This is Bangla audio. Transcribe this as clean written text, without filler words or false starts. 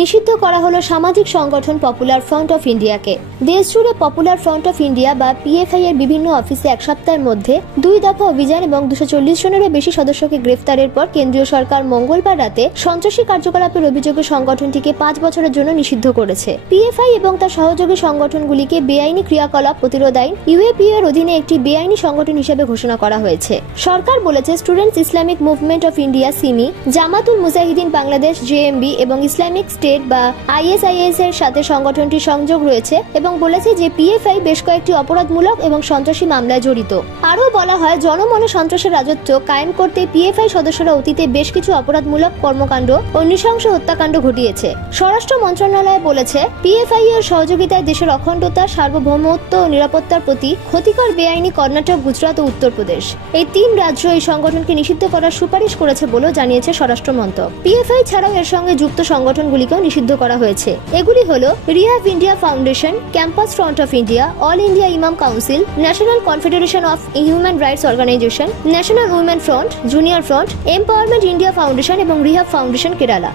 নিষিদ্ধ করা হলো সামাজিক সংগঠন পপুলার ফ্রন্ট অফ ইন্ডিয়াকে। দেশজুড়ে পপুলার ফ্রন্ট অফ ইন্ডিয়া বা পিএফআই এর বিভিন্ন অফিসে এক সপ্তাহের মধ্যে 2 দফা অভিযান এবং 240 জনেরও বেশি সদস্যকে গ্রেফতারের পর কেন্দ্রীয় সরকার মঙ্গলবার রাতে সন্ত্রাসী কার্যকলাপের অভিযোগে সংগঠনটিকে 5 বছরের জন্য নিষিদ্ধ করেছে। পিএফআই এবং তার সহযোগী সংগঠনগুলিকে বেআইনি ক্রিয়াকলাপ প্রতিরোধ আইন ইউএপিএ এর অধীনে একটি বেআইনি সংগঠন হিসেবে ঘোষণা করা হয়েছে। সরকার বলেছে students Islamic movement of India Simi, Jamatul Mujahideen Bangladesh JMB এবং ইসলামিক স্টেট বা আইএসআইএস এর সাথে সংগঠনটির সংযোগ রয়েছে এবং বলেছে যে পিএফআই বেশ কয়েকটি অপরাধমূলক এবং সন্ত্রাসী মামলায় জড়িত। আরও বলা হয়, জনমনে সন্ত্রাসের রাজত্ব কায়েম করতে পিএফআই সদস্যরা অতীতে বেশ কিছু অপরাধমূলক কর্মকাণ্ড ও নৃশংস হত্যাকাণ্ড ঘটিয়েছে। স্বরাষ্ট্র মন্ত্রণালয় বলেছে, পিএফআই এর সহযোগিতায় দেশের অখণ্ডতা, সার্বভৌমত্ব ও নিরাপত্তার প্রতি ক্ষতিকর বেআইনি কর্ণাটক, গুজরাট ও উত্তরপ্রদেশ এই 3 রাজ্য এই সংগঠনকে নিষিদ্ধ করার সুপারিশ করেছে বলেও জানিয়েছে স্বরাষ্ট্র মন্ত্রক। পিএফআই ছাড়াও এর সঙ্গে যুক্ত সংগঠনগুলিকেও নিষিদ্ধ করা হয়েছে। এগুলি হলো Rehab India foundation, campus front of India, all India imam council, national confederation of human rights organisation, national women front, junior front, empowerment India foundation এবং রিহাভ ফাউন্ডেশন কেরালা।